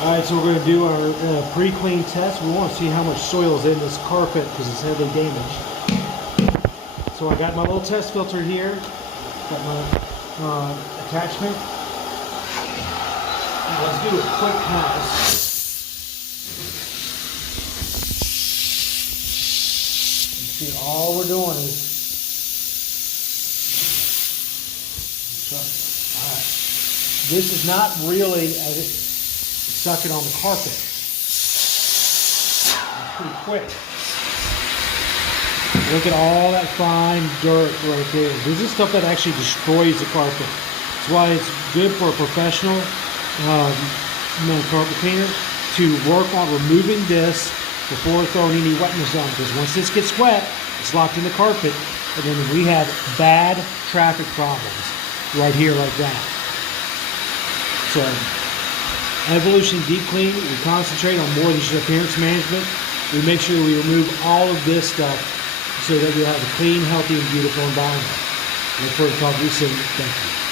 Alright, so we're going to do our pre-clean test. We want to see how much soil is in this carpet because it's heavily damaged. So I got my little test filter here. Got my attachment. Now let's do a quick pass. You see, all we're doing is alright. This is not really sucking on the carpet. It's pretty quick. Look at all that fine dirt right there. This is stuff that actually destroys the carpet. That's why it's good for a professional carpet cleaner to work on removing this before throwing any wetness on. Because once this gets wet, it's locked in the carpet, and then we have bad traffic problems right here like that. So, Evolution Deep Clean, we concentrate on more than just appearance management. We make sure we remove all of this stuff so that we'll have a clean, healthy, and beautiful environment. Look forward to talking to you soon. Thank you.